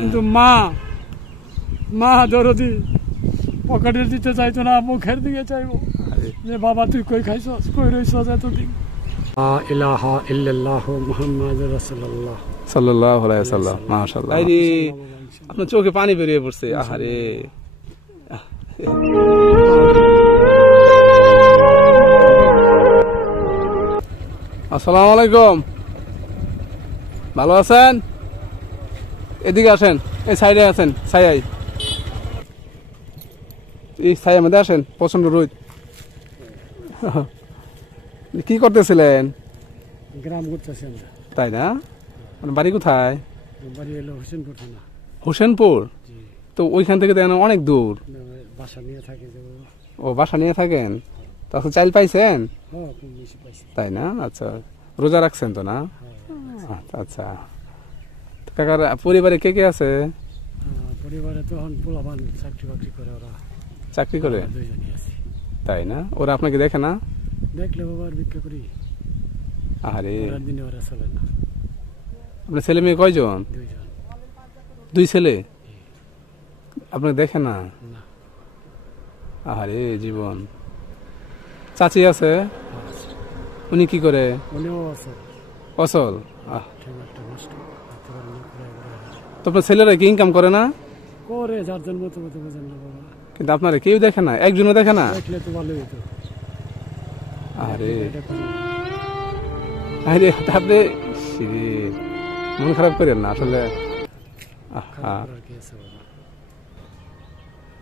কিন্তু মা দরদি পকেটে দিতে চাইতো না, মুখের দিকে চাইবো যে বাবা তুই কই খাইছস, কই রইছস এতদিন। লা ইলাহা ইল্লাল্লাহু মুহাম্মাদুর রাসূলুল্লাহ সাল্লাল্লাহু আলাইহি ওয়াসাল্লাম। মাশাআল্লাহ, আরে আপনার চোখে পানি বেরিয়ে পড়ছে। আহারে, আসসালামু আলাইকুম, ভালো আছেন? এদিকে আসেন, এই সাইডে আছেন, ছায়াই, এই ছায়ার মধ্যে আসেন, প্রচন্ড রোদ। কি করতেছিলেন? গ্রাম ঘুরতেছি আমরা। তাই না? মানে বাড়ি কোথায়? বাড়ি হলো হোসেনপুর থানা। হোসেনপুর? তো ওইখান থেকে দেখেন অনেক দূর। বাসা নিয়ে থাকি। ও, বাসা নিয়ে থাকেন? তাহলে চাইল পাইছেন? তাই না? আচ্ছা, রোজা রাখছেন তো না? আচ্ছা, কাকার পরিবারে কে কে আছে? পরিবারে তো পোলাপান চাকরি বাকরি করে, ওরা চাকরি করে। দুইজনই আছে। তাই না? ওরা আপনাকে দেখে না? দেখলে বাবা আর ভিক্ষা করি। আরে, দিনে ওরা চলে না। আপনার ছেলে মেয়ে কয়জন? দুইজন। দুই ছেলে? আপনাকে দেখে না? আরে জীবন। চাচি আছে? উনি কি করে? উনিও অসল। অসল? তো আপনার ছেলেরা কি ইনকাম করে না? করে, যার জন্য মতো মতো বোঝেন না বাবা। কিন্তু আপনারা কেউ দেখে না, একজনও দেখে না? দেখলে তো ভালোই হতো। আরে আরে, আপনি মন খারাপ করেন না আসলে।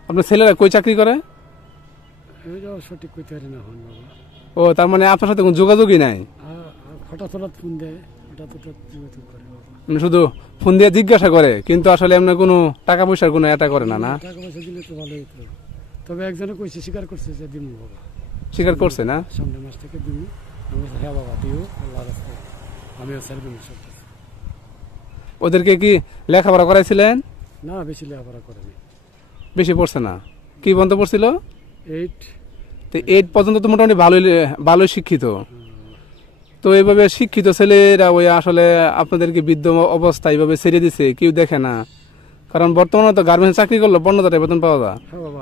আপনার ছেলেরা কই চাকরি করে? সঠিক কইতে পারি না বাবা। ও, তার মানে আপনার সাথে কোনো যোগাযোগই নাই? হঠাৎ হঠাৎ ফোন দেয়, হঠাৎ হঠাৎ যোগাযোগ করে বাবা। শুধু ফোন দিয়ে জিজ্ঞাসা করে, কিন্তু আসলে এমনি কোনো টাকা পয়সার কোনো এটা করে না? না, টাকা পয়সা দিলে তো ভালোই হতো। তবে একজনে কইছে, স্বীকার করছে যে দিমু বাবা। স্বীকার করছে না? সামনের মাস থেকে দিমু। হ্যাঁ বাবা দিও, আল্লাহর রাস্তায় আমিও সার্ভিস করতেছি। ওদেরকে কি লেখাপড়া করাইছিলেন? না, বেশি লেখাপড়া করেনি। বেশি পড়ছে না? কি পর্যন্ত পড়ছিল? 8। তো 8 পর্যন্ত তো মোটামুটি ভালোই শিক্ষিত। তো এইভাবে শিক্ষিত ছেলেরা ওই আসলে আপনাদেরকে বৃদ্ধ অবস্থা এইভাবে ছেড়ে দিছে, কেউ দেখে না। কারণ বর্তমানে তো গার্মেন্টস চাকরি করলে 15,000 বেতন পাওয়া যায়। হ্যাঁ বাবা,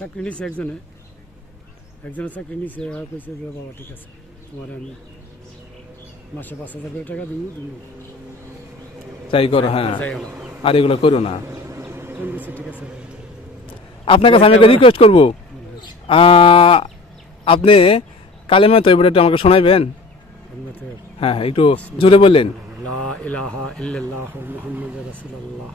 চাকরি নিচ্ছে একজনে চাকরি নিচ্ছে। কইছে যে বাবা ঠিক আছে, তোমার আমি মাসে 5,000 টাকা দিব, তুমি চাই করো। হ্যাঁ, আর এগুলো করো না। ঠিক আছে। আপনার কাছে আমি একটা রিকোয়েস্ট করবো, আপনি কালেমা তয়্যিবাটা আমাকে শোনাইবেন? হ্যাঁ, একটু জোরে বললেন। লা ইলাহা ইল্লাল্লাহু মুহাম্মাদুর রাসূলুল্লাহ।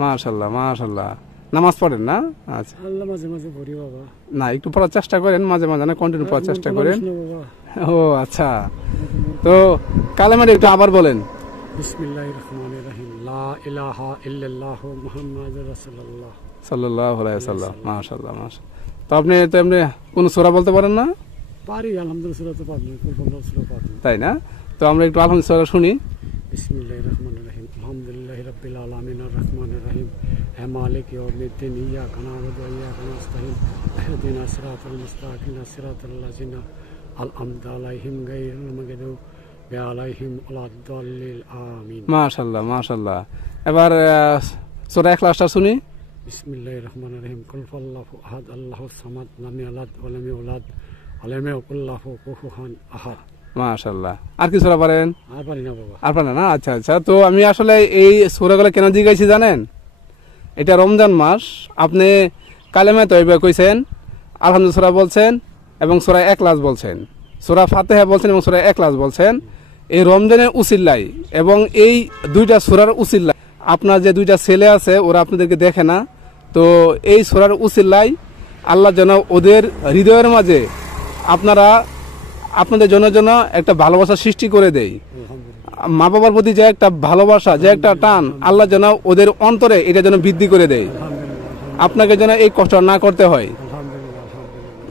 মাশাআল্লাহ, মাশাআল্লাহ। নামাজ পড়েন না? আচ্ছা, আল্লাহ মাঝে মাঝে পড়ি বাবা। না, একটু পড়ার চেষ্টা করেন, মাঝে মাঝে না, কন্টিনিউ পড়ার চেষ্টা করেন। ও আচ্ছা, তো কালেমাটা একটু আবার বলেন। বিসমিল্লাহির রহমানির রহিম। লা ইলাহা ইল্লাল্লাহু মুহাম্মাদুর রাসূলুল্লাহ সাল্লাল্লাহু আলাইহি ওয়াসাল্লাম। মাশাআল্লাহ, মাশাআল্লাহ। তো আপনি কোন সূরা বলতে পারেন না? পারি, আলহামদুলিল্লাহ সূরা তো পারি, সূরা পারি। তাই না? তো আমরা একটু আলহামদুলিল্লাহ শুনি। বিসমিল্লাহির রহমানির রহিম। আলহামদুলিল্লাহি রাব্বিল আলামিন আর রহমানির রহিম। হে মালিক ইয়াউমিদ্দিন, ইয়াকা না'বুদু ওয়া ইয়াকা নাস্তাঈন। ইহদিনাস সিরাতাল মুস্তাকিম, সিরাতাল লাযিনা আন'আমতা আলাইহিম গায়রিল মাগদুবি আলাইহিম ওয়ালাদ-দাল্লিন। আমিন। মাশাআল্লাহ, মাশাআল্লাহ। এবার সূরা ইখলাসটা শুনি। বিসমিল্লাহির রহমানির রহিম। কুল হুয়াল্লাহু আহাদ, আল্লাহুস সামাদ, লাম ইয়ালিদ ওয়া লাম ইউলাদ ওয়া লাম ইয়াকুল লাহু কুফুওয়ান আহাদ। মাশাআল্লাহ। আর কি সূরা পারেন? আর পারি না বাবা। আর পারেন না? আচ্ছা আচ্ছা। তো আমি আসলে এই সূরাগুলো কেন জিজ্ঞাসি জানেন? এটা রমজান মাস, আপনি কালেমা তয়্যিবা কইছেন, আলহামদুলিল্লাহ সূরা বলছেন এবং সূরা ইখলাস বলছেন, সূরা ফাতিহা বলছেন এবং সূরা ইখলাস বলছেন। এই রমজানের উসিলায় এবং এই দুইটা সূরার উসিলায় আপনার যে দুইটা ছেলে আছে ওরা আপনাদেরকে দেখে না, তো এই সূরার উসিলায় আল্লাহ যেন ওদের হৃদয়ের মাঝে আপনাদের জন্য একটা ভালোবাসা সৃষ্টি করে দেয়। মা বাবার প্রতি যে একটা ভালোবাসা, যে একটা টান, আল্লাহ যেন ওদের অন্তরে এটা যেন বৃদ্ধি করে দেয়, আপনাকে যেন এই কষ্ট না করতে হয়।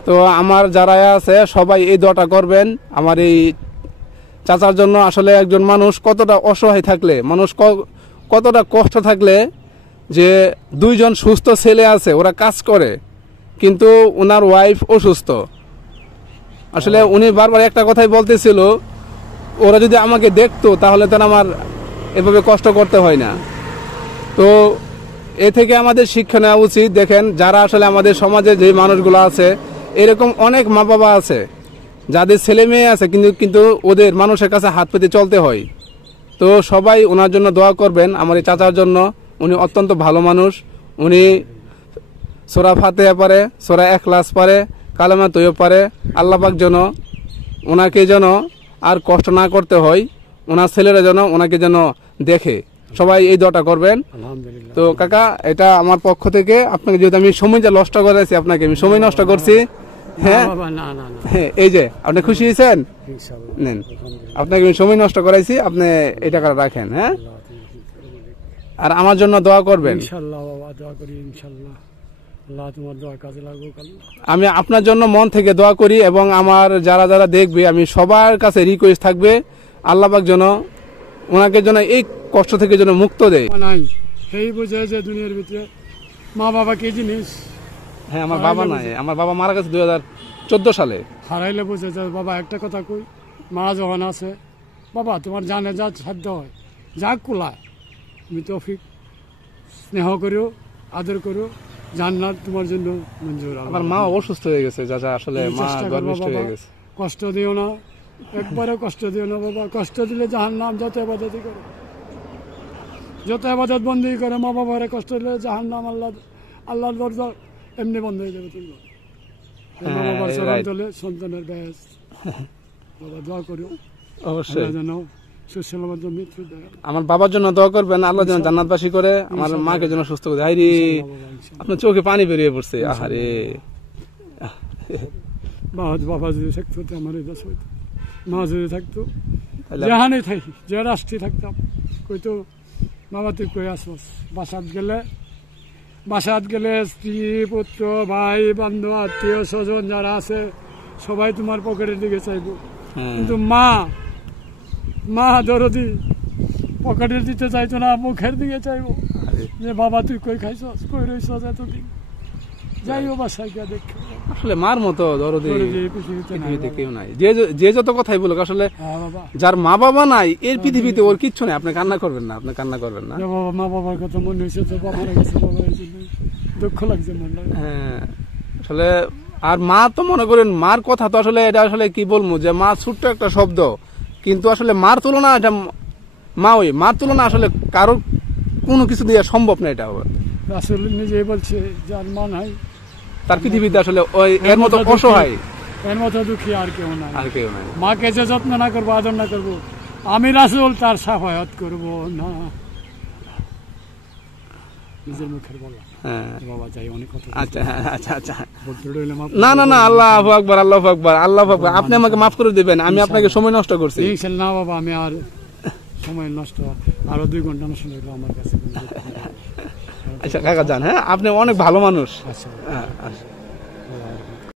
তো আমার যারা আছে সবাই এই দোয়াটা করবেন আমার এই চাচার জন্য। আসলে একজন মানুষ কতটা অসহায় থাকলে, মানুষ কতটা কষ্ট থাকলে, যে দুইজন সুস্থ ছেলে আছে, ওরা কাজ করে, কিন্তু ওনার ওয়াইফ অসুস্থ। আসলে উনি বারবার একটা কথাই বলতেছিল, ওরা যদি আমাকে দেখতো তাহলে তার আমার এভাবে কষ্ট করতে হয় না। তো এ থেকে আমাদের শিক্ষা নেওয়া উচিত। দেখেন, যারা আসলে আমাদের সমাজে যে মানুষগুলো আছে, এরকম অনেক মা বাবা আছে যাদের ছেলে মেয়ে আছে, কিন্তু ওদের মানুষের কাছে হাত পেতে চলতে হয়। তো সবাই ওনার জন্য দোয়া করবেন, আমার এই চাচার জন্য। উনি অত্যন্ত ভালো মানুষ। উনি সূরা ফাতিহা পারে, সূরা ইখলাস পারে, কালেমা তৈয়ব পারে। আল্লাহ পাক যেন ওনাকে যেন আর কষ্ট না করতে হয়, ওনার ছেলেরা যেন ওনাকে যেন দেখে। সবাই এই দোয়াটা করবেন। আলহামদুলিল্লাহ। তো কাকা, এটা আমার পক্ষ থেকে আপনাকে, যেহেতু আমি সময়টা নষ্ট করেছি, আপনাকে আমি সময় নষ্ট করছি। হ্যাঁ বাবা, না না না, হ্যাঁ, এই যে আপনি খুশি হয়েছেন, ইনশাআল্লাহ। নেন, আপনাকে আমি সময় নষ্ট করাইছি, আপনি এই টাকাটা রাখেন। হ্যাঁ, আর আমার জন্য দোয়া করবেন। ইনশাআল্লাহ বাবা, দোয়া করি ইনশাআল্লাহ। আল্লাহ তোমার দোয়া কাজে লাগুক। আল্লাহ, আমি আপনার জন্য মন থেকে দোয়া করি, এবং আমার যারা যারা দেখবে, আমি সবার কাছে রিকোয়েস্ট থাকবে, আল্লাহ পাক যেন ওনাকে যেন এই কষ্ট থেকে যেন মুক্ত দেয়। নাই সেই বোঝে যে দুনিয়ার ভিতরে মা বাবা কি জিনিস। হ্যাঁ, আমার বাবা নাই, আমার বাবা মারা গেছে 2014 সালে। হারাইলে বোঝে যে বাবা একটা কথা কই, মা যখন আছে, বাবা তোমার জানে যা সাধ্য হয়, যা কুলায় তুমি তৌফিক স্নেহ করো, আদর করো, জান্নাত তোমার জন্য মঞ্জুর। আমার মা অসুস্থ হয়ে গেছে, যা আসলে মা গর্ভস্থ হয়ে গেছে। কষ্ট দিও না, একবারে কষ্ট দিও না বাবা। কষ্ট দিলে জাহান্নাম। যত ইবাদতই করো, যত ইবাদত বন্দি করে, মা বাবারে কষ্ট দিলে জাহান্নাম আল্লাহর দরজা এমনি বন্ধ হয়ে যাবে। তুমি মা বাবার চরণ তলে সন্তানের ব্যাস। বাবা দোয়া করো অবশ্যই যেন সুসলামত মৃত্যু দেয়। আমার বাবার জন্য দোয়া করবেন, আল্লাহ যেন জান্নাতবাসী করে, আমার মাকে যেন সুস্থ করে। হাইরে, আপনার চোখে পানি বেরিয়ে পড়ছে। আহারে, বাবা যদি থাকতো আমার এই দেশ হইতো, মা যদি থাকতো, যেখানে থাকি, যে রাষ্ট্রে থাকতাম, কইতো বাবা তুই কই আসস। বাসাত গেলে স্ত্রী, পুত্র, ভাই, বান্ধব, আত্মীয় স্বজন যারা আছে সবাই তোমার পকেটের দিকে চাইবো। কিন্তু মা দরদি পকেটের দিতে চাইতো না, মুখের দিকে চাইবো যে বাবা তুই কই খাইছস, কই রইছস এতদিন। যাইও বাসায় গিয়া দেখো, আসলে মার মতো দরদি পৃথিবীতে কেউ নাই। যে যত কথাই বলুক, আসলে বাবা যার মা বাবা নাই এর পৃথিবীতে ওর কিচ্ছু নাই। আপনি কান্না করবেন না, আপনি কান্না করবেন না। বাবা, মা বাবার কথা মনে হয়েছে তো বাবা গেছে, বাবা এই জন্য দুঃখ লাগছে মনে। হ্যাঁ, আসলে আর মা তো মনে করেন, মার কথা তো আসলে এটা আসলে কি বলবো, যে মা ছোট্ট একটা শব্দ, কিন্তু আসলে মার তুলনা এটা মার তুলনা আসলে কারো কোনো কিছু দিয়ে সম্ভব না। এটা আসলে নিজেই বলছে যার মা নাই তার পৃথিবীতে আসলে ওই এর মতো অসহায়, এর মতো দুঃখী আর কেউ নাই। আর কেউ নাই। মাকে যে যত্ন না করবো, আদর না করবো, আমি রাসূল তার সাফায়াত করব না। নিজের মুখের বলা। হ্যাঁ বাবা, যাই অনেক কথা। আচ্ছা আচ্ছা আচ্ছা, না না না, আল্লাহু আকবার, আল্লাহু আকবার, আল্লাহু আকবার। আপনি আমাকে মাফ করে দিবেন, আমি আপনাকে সময় নষ্ট করছি। না বাবা, আমি আর সময় নষ্ট, আরো 2 ঘন্টা নষ্ট হইলো আমার কাছে। আচ্ছা কাকা যান, হ্যাঁ, আপনি অনেক ভালো মানুষ। আচ্ছা। হ্যাঁ, আচ্ছা।